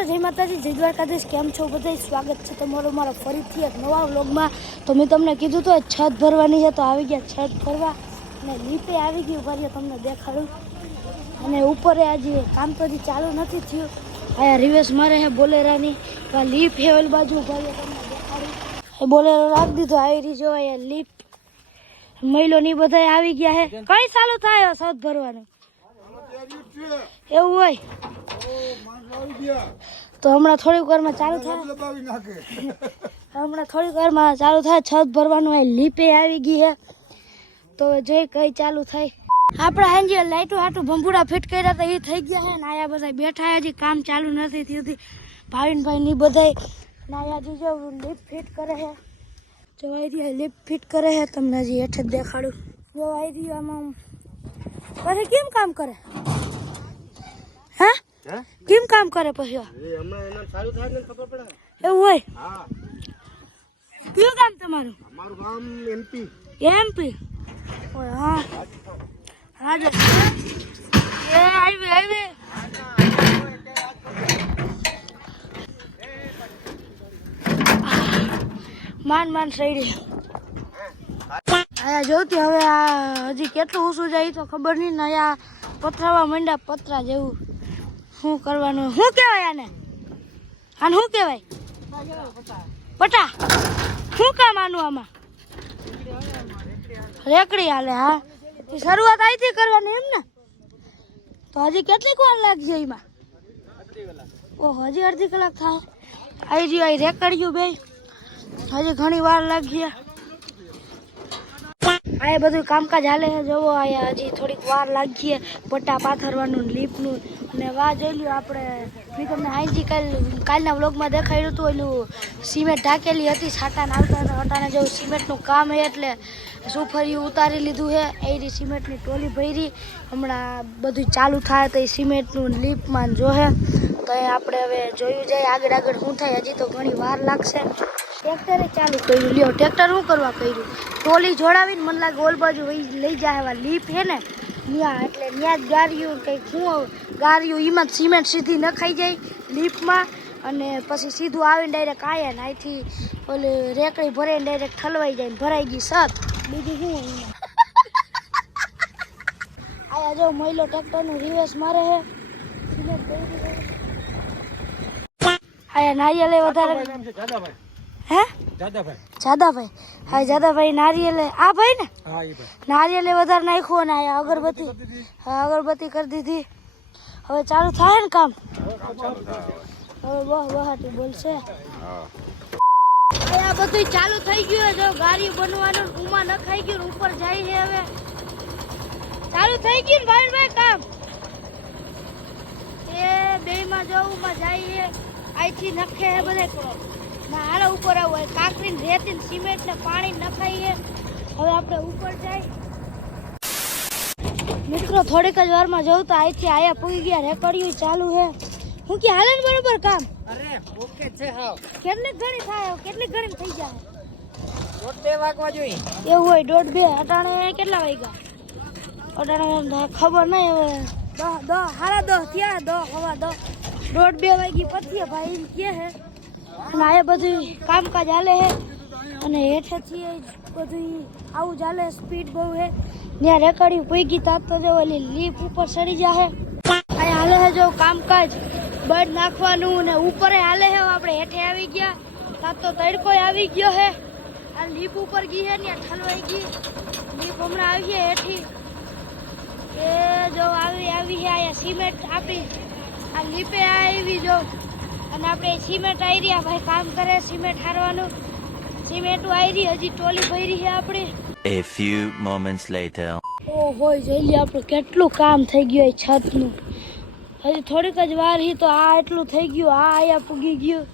મિત્રો જય માતાજી, જય દ્વારકાધીશ. કેમ છો બધા? સ્વાગત છે તમારું મારા ફરીથી એક નવા વ્લોગમાં. તો મેં તમને કીધું તો છત ભરવાની છે, તો આવી ગયા છત ભરવા અને લીપે આવી ગયું ભરીએ તમને દેખાડું. અને ઉપર આજે કામ તો હજી ચાલુ નથી થયું. અહીંયા રિવેસ મારે છે બોલેરાની, લીપ છે ઓલી બાજુ ભરીએ તમને દેખાડું. બોલેરો રાખી દીધો, આવી રહી જો અહીંયા લીપ. મહિલો ની બધા આવી ગયા છે. કઈ ચાલુ થાય છત ભરવાનું એવું હોય તો હમણાં થોડીક વારમાં ચાલુ થાય. છત ભરવાનું હોય. લીપે આવી ગઈ છે તો જોઈ કઈ ચાલુ થાય. આપણે હાંજે લાઈટો હાટું ભંભુડા ફિટ કર્યા હતા એ થઈ ગયા છે ને આયા બધા બેઠા હજી કામ ચાલુ નથી થયું. ભાઈ ની બધા નાયા જો લીપ ફિટ કરે છે. જો આવી લીપ ફિટ કરે છે તમને હજી હેઠ જ દેખાડું. જો આવી આમાં કરે કેમ કામ કરે હા કેમ કામ કરે પછી એવું હોય. કયું ગામ તમારું? અમારું ગામ એમપી. હા રાજસ્થાન. એ આવી માન સૈડી આયા જોતી. હવે આ હજી કેટલું ઊંચું જાય તો ખબર નહીં ને. અહીંયા પથરાવા માંડ્યા પતરા જેવું. શું કરવાનું? શું કહેવાય આને? શું કહેવાય? પટા. શું કામ આનું? આમાં રેકડી હાલે. હા શરૂઆત અહીંથી કરવાની એમ ને? તો હજી કેટલીક વાર લાગશે એમાં? ઓહો હજી અડધી કલાક થાય. આવી રહ્યું અહીં રેકડ્યું બે હજી ઘણી વાર લાગી. આ બધું કામકાજ હાલે છે. જોવો અહીંયા હજી થોડીક વાર લાગી પટ્ટા પાથરવાનું લીપનું. અને વાહ જોઈ લ્યો આપણે મેં તમને હાઈજી કાલના વ્લોગમાં દેખાડ્યું હતું. ઓલું સિમેન્ટ ઢાંકેલી હતી, છાંટાને આવતા હતા. અટાણે જેવું સિમેન્ટનું કામ છે એટલે સુફરિયું ઉતારી લીધું છે. એ રી સિમેન્ટની ટોલી ભરી. હમણાં બધું ચાલુ થાય તો એ સિમેન્ટનું લીપમાં જોહે તો એ આપણે હવે જોયું જાય આગળ શું થાય. હજી તો ઘણી વાર લાગશે. ટ્રેક્ટરે ચાલુ કર્યું. લ્યો ટ્રેક્ટર શું કરવા કર્યું? ટોલી જોડાવીને મને લાગે ઓલ બાજુ લઈ જાય. એવા લીપ છે ને ત્યાં એટલે ત્યાં જ ગાર્યું કંઈક શું ગાર્યું એમાં જ સિમેન્ટ સીધી નખાઈ જાય લીપમાં અને પછી સીધું આવીને ડાયરેક્ટ આયા ને અહીંથી ઓલી રેકડી ભરાઈને ડાયરેક્ટ ઠલવાઈ જાય ને ભરાઈ ગઈ સત. બીજું શું એમાં? આયા જો મહિલો ટ્રેક્ટરનું રિવેસ મારે છે. સિમેન્ટ ભરી આયા નારિયેલે વધારે હે જાદાભાઈ. હા જાદાભાઈ નારિયેલે આ ભાઈ ને નારિયેલે વધારે નાખ્યું ને આયા અગરબત્તી. હા અગરબત્તી કરી દીધી. હવે ચાલુ થાય ને કામ. હવે બહાટી બોલશે. આ બધું ચાલુ થઈ ગયું. જો ગાડી બનવાનું ઉમા નખાઈ ગયું ઉપર જાય છે. હવે ચાલુ થઈ ગયું ને ભાઈ કામ. એ બે માં જવું જાય છે. અહીંથી નખે છે બધા ના હાલે ઉપર આવું કાંકરી રેતી સિમેન્ટ ને પાણી નખાઈએ. હવે આપણે ઉપર જાય મિત્રો. થોડીક જ વારમાં જવું તો અહીંથી આયા પૂગી ગયા. રેકડિયું ચાલુ છે. હું કે હાલે ને બરોબર કામ? અરે ઓકે છે. હાવ કેટલી ઘણી થાય? કેટલી ઘણી થઈ જાય? 1:30 વાગવા જોઈએ એવું હોય. 1:30 અટાણે કેટલા વાગ્યા? અટાણે ખબર નહીં. હવે 10 સાડા 10 થયા. 10 સવા 10 1:30 વાગી પથીએ ભાઈ એમ કે છે. અને આ બધું કામકાજ હાલે છે અને હેઠેથી બધું આવું ચાલે. સ્પીડ બહુ છે. ત્યાં રેકડી પૂગી તાત તો જો ઓલી લીપ ઉપર ચડી જાય. અહીંયા હાલે છે જો કામકાજ બળ નાખવાનું ને ઉપર હાલે છે. આપણે હેઠે આવી ગયા તાત તો તડકો આવી ગયો છે. આ લીપ ઉપર ગઈ છે ત્યાં ઠલવાઈ ગઈ લીપ. હમણાં આવી છે હેઠી એ જો આવી છે. અહીંયા સિમેન્ટ આપી આ લીપે આવી જો. અને આપણે સિમેન્ટ આવી રહ્યા ભાઈ કામ કરે સિમેન્ટ હારવાનું. સિમેન્ટ આવી રહી હજી ટોલી ભરી છે આપણે. A few moments later. ઓહો જોઈ લે આપણું કેટલું કામ થઈ ગયું છતનું. હજી થોડીક જ વાર હી તો આ એટલું થઈ ગયું. આ આયા પૂગી ગયું.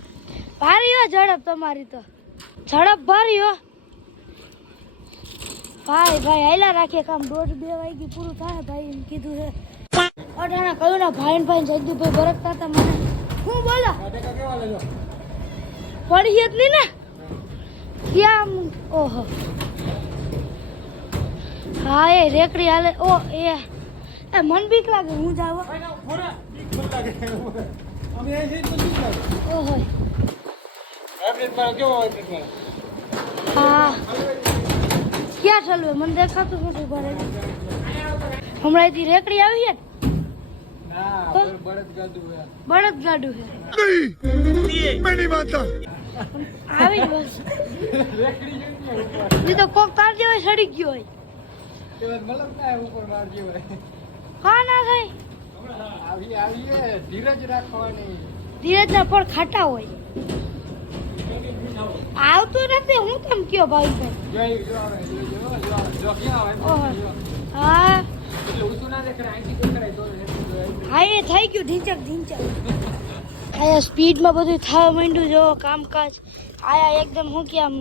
ભારી હો ઝડપ તમારી તો. ઝડપ ભારી હો ભાઈ. હાઈલા રાખીએ કામ. 1:30 વાગે પૂરું થાય ભાઈ એમ કીધું છે. અઢાણા કહ્યું ને ભાઈ જગદુભાઈ બરકતા હતા મને. હું બોલો પડી જ નહીં ને ક્યાં? ઓહો હા એ રેકડી હાલે. ઓ એ મન બીક લાગે. હું જાવ ઓહો હા ક્યાં ચાલુ મને દેખાતું નથી ભરે હમણાં અહીંથી રેકડી આવી છે બળદ ગાડું છે આવી જ બસ એ તો કોક તાર જેવો સડી ગયો હોય હા ના થાય ધીરજ ના ફળ ખાટા હોય આવતું નથી હું કેમ કયો ભાઈ ઓહો હા હા એ થઈ ગયું ઢીંચક આયા સ્પીડમાં બધું થવા માંડ્યું જો કામકાજ આયા એકદમ હું કે આમ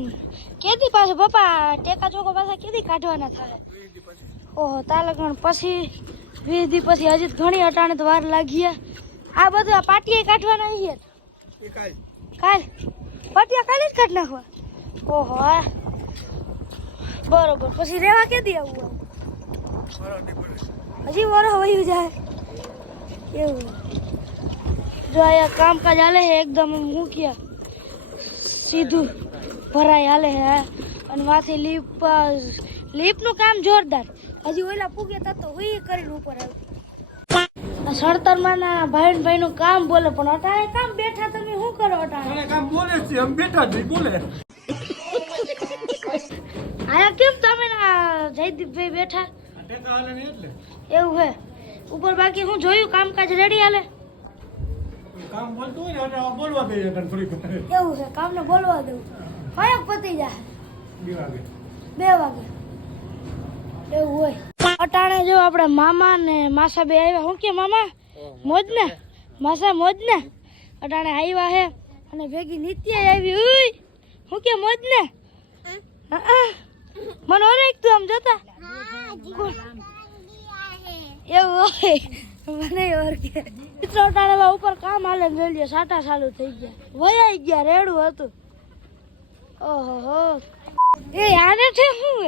કેદી પાસે પપ્પા ટેકા ચોકો પાછા કેદી કાઢવાના થાય ઓહો તાલગણ પછી 20 દી પછી હજી ઘણી અટાણે તો વાર લાગી આ બધું આ પાટિયા કાઢવાના છે કાલ પાટિયા કાલે જ કાઢ નાખવા ઓહો બરોબર પછી રેવા કેદી આવવું હજી વરો વયું જાય એવું જો અહીંયા કામકાજ હાલે છે એકદમ મૂક્યા સીધું ભરાય હાલે છે અને માથી લીપનું કામ જોરદાર હજી ઓલા પૂગે તો હોય કરીને ઉપર આવે સડતરમાં ના ભાઈ નું કામ બોલે પણ અટાણે કામ બેઠા તમે શું કરો અટાણે કામ બોલે છે અમે બેઠા જ બોલે આયા કેમ તમે ના જયદીપભાઈ બેઠા એવું હે ઉપર બાકી હું જોયું કામકાજ રેડી હાલે કામ બોલતું હોય ને બોલવા દે થોડીક એવું છે કામને બોલવા દેવું કયો પતી જાય 2 વાગે એવું હોય અટાણે જો આપણે મામા ને માસા બે આવ્યા હું કે મામા મોજ ને માસા મોજ ને અટાણે આવ્યા હે અને ભેગી નિત્ય આવી ઉઈ હું કે મોજ ને મને ઓળખ તું આમ જોતા એવું હોય મને ઓળખે મિત્રો અટાણે ઉપર કામ હાલે ને જોઈ સાટા ચાલુ થઈ ગયા વયાઈ ગયા રેડું હતું ઓહો એ આને છે શું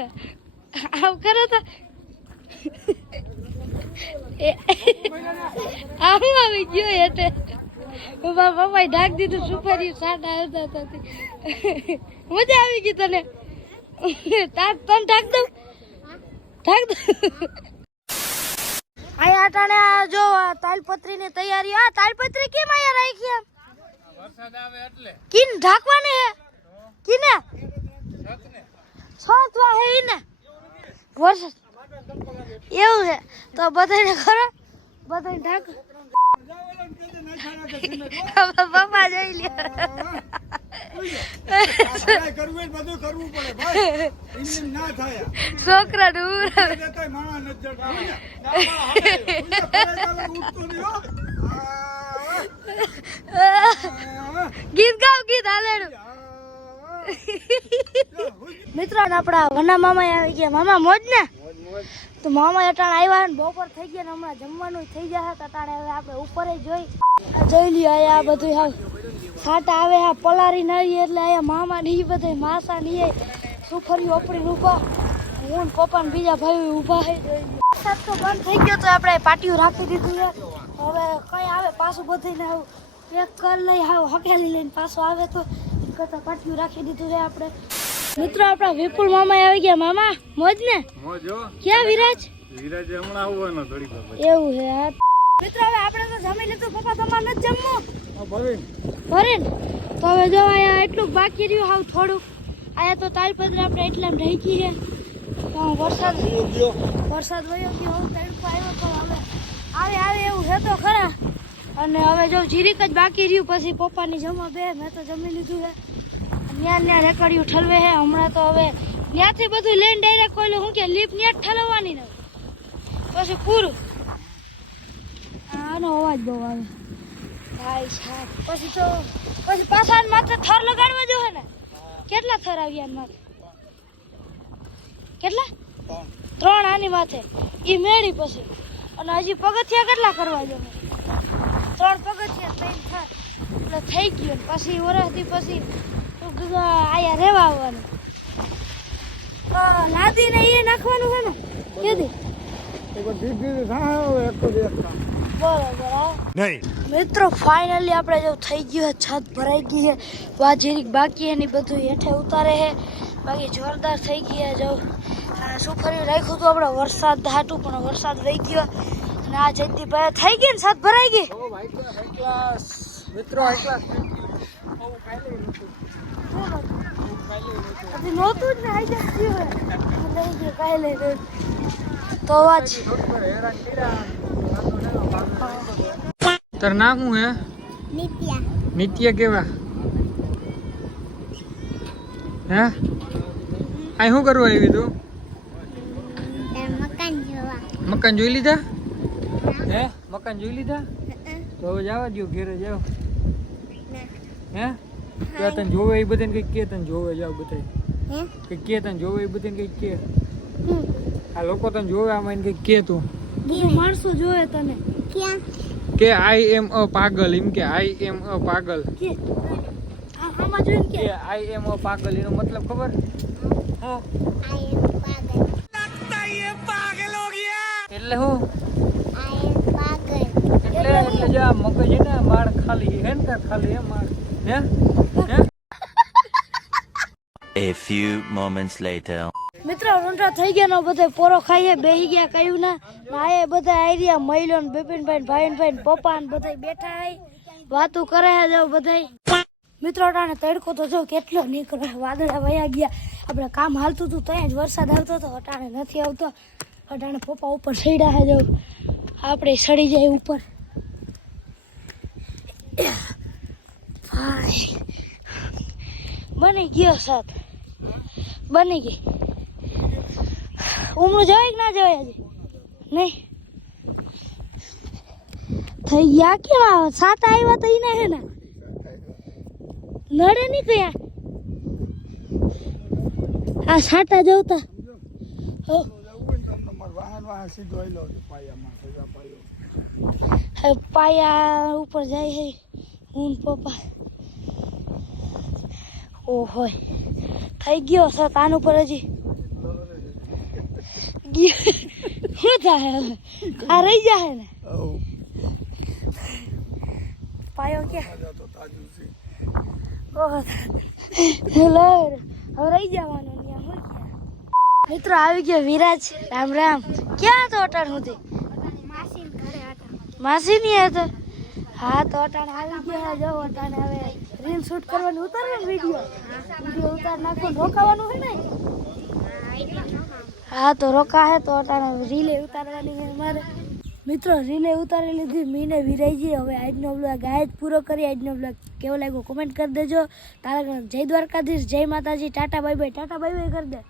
આવ કરો તો આવું આવી ગયો એટલે પપ્પાએ ઢાક દીધું સુપારી સાટા આવતા મજા આવી ગઈ તને તને ઢાક દઉં આયા અટાણે જો તાલપત્રી ની તૈયારી આ તાલપત્રી કેમ આયા રાખી એમ વરસાદ આવે એટલે કિન ઢાકવાની હે કિને છતવા હે ઈને વરસાદ એવું છે તો બધાને ખરો બધાને ઢાક પપ્પા જોઈ લે કરવું બધું કરવું પડે ભાઈ ઇન્જિન ના થાય છોકરા દૂર ગીત ગાવ ગીત હાલેડું મિત્રો આપણા વના મામા આવી ગયા મામા મોજ ને તો મામા અટાણે આવ્યા ને બપોર થઈ ગયા ને હમણાં જમવાનું થઈ ગયા હતા અટાણે હવે આપણે ઉપર જોઈ લઈએ આયા બધું હા સાટા આવે હા પલારી નળી એટલે આયા મામા ને બધા માસા ને સુફરી ઓપડી ઊભા હું પપ્પા ને બીજા ભાઈ ઊભા હે વરસાદ તો બંધ થઈ ગયો તો આપણે પાટિયું રાખી દીધું છે હવે કઈ આવે પાછું બધીને આવું એક કર લઈ આવ હકેલી લઈને પાછું આવે તો કરતા પાટિયું રાખી દીધું છે આપણે મિત્રો આપણા વિપુલ મામા આવી ગયા મામા મોજ ને મોજો ક્યાં વિરાજ હમણાં આવવાનો થોડીક એવું છે હા મિત્રો હવે આપણે તો જમી લીધું પપ્પા તમારે નથી જમવું ભરે ને તો હવે જો આયા એટલું બાકી રહ્યું હાવ થોડુંક આયા તો તાલપત્ર આપણે એટલા રહી ગઈ છે તો વરસાદ વયો ગયો હવે તડકો આવ્યો તો હવે આવે એવું છે તો ખરા અને હવે જો જીરીક જ બાકી રહ્યું પછી પપ્પાની જમવા બે મેં તો જમી લીધું છે ત્યાં રેકડિયું ઠલવે છે હમણાં તો હવે ત્યાંથી બધું લઈને ડાયરેક્ટ કોઈ શું કે લીપ ત્યાં જ ઠલવવાની ને પછી પૂરું આનો અવાજ બહુ આવે ભાઈ સાહેબ પછી પાછા માથે થર લગાડવા જોઈએ ને કેટલા થર આવ્યા માથે કેટલા 3 આની માથે એ મેળી પછી અને હજી પગથિયા કેટલા કરવા જોઈએ 3 પગથિયા 3 થર એટલે થઈ ગયું પછી વરસથી પછી આયા રેવા આવવાનું લાદીને એ નાખવાનું છે ને કીધી બરોબર હા નહીં મિત્રો ફાઇનલી આપણે જો થઈ ગયું છે છત ભરાઈ ગઈ છે વાજીરીક બાકી એની બધું હેઠે ઉતારે છે બાકી જોરદાર થઈ ગઈ છે જો અને શું ફરી રાખ્યું હતું આપણે વરસાદ હાટું પણ વરસાદ વહી ગયો અને આ જયદીપભાઈ થઈ ગઈ ને છત ભરાઈ ગઈ મિત્રો હાઈ ક્લાસ હજી નહોતું જ ને આઈ જતું લઈ ગયો કાંઈ લઈ ગયું તો આજ તાર નામ શું હે નિત્ય કેવા હે આ શું કરવા આવી તું મકાન જોઈ લીધા હે મકાન જોઈ લીધા તો હવે જવા દો ઘેરે જાવ હે તો તને જોવે એ બધાને કંઈક કે તને જોવે જાવ બધા કંઈક કે તને જોવે એ બધાને કંઈક કે આ લોકો તને જોવે આમાં એને કંઈક કે તું બધું માણસો જોવે તને કે આઈ એમ અ પાગલ એમ કે આઈ એમ અ પાગલ કે આમાં જોઈને કે આઈ એમ અ પાગલ એનો મતલબ ખબર હા એટલે હું એટલે જો આ મગજ છે ને માળ ખાલી હે ને ખાલી હે માળ હે હે A few moments later. મિત્રો રોંઢા થઈ ગયા નો બધા પોરો ખાઈએ બેહી ગયા કયું ના આયે બધા આઈરિયા મહિલો ને બિપિનભાઈ ભાઈનભાઈ ને પપ્પા ને બધા બેઠા આય વાતો કરે જાવ બધા મિત્રો અટાણે તડકો તો જો કેટલો નીકળે વાદળા વયા ગયા આપણે કામ હાલતું હતું ત્યાં જ વરસાદ આવતો હતો અટાણે નથી આવતો અટાણે પપ્પા ઉપર સડ્યા હે જાવ આપણે સડી જાય ઉપર ભાઈ બની ગયો સાથ બની ગઈ ઉમરું જવાય કે ના જવાય આજે નહીં થઈ ગયા કેવા સાત આવ્યા તો એને હે ને નડે નહીં કયા આ સાટા જવતા હો વાહન સીધો આવેલો પાયામાં હવે પાયા ઉપર જાય છે હું ને પપ્પા ઓહો થઈ ગયો સર કાન ઉપર હજી શું થાય હવે આ રહી જાય ને પાયો ક્યાં ઓહો હેલો હવે રહી જવાનું ત્યાં શું ક્યાં મિત્રો આવી ગયો વિરાજ રામ રામ ક્યાં હતો અટાણ સુધી માસી ની હતો હા તો અટાણ આવી ગયા જો અટાણ હવે રીલ શૂટ કરવાનું ઉતારે ને વિડીયો ઉતાર નાખો રોકાવાનું હે ને હા તો રોકા હે તો અટાણે રીલે ઉતારવાની છે મારે મિત્રો રીલે ઉતારી લીધી મીને વિરાઈ હવે આજનો બ્લોગ આ જ પૂરો કરી આજનો બ્લોગ કેવો લાગ્યો કોમેન્ટ કરી દેજો તારા જય દ્વારકાધીશ જય માતાજી ટાટા બાય બાય કરી દે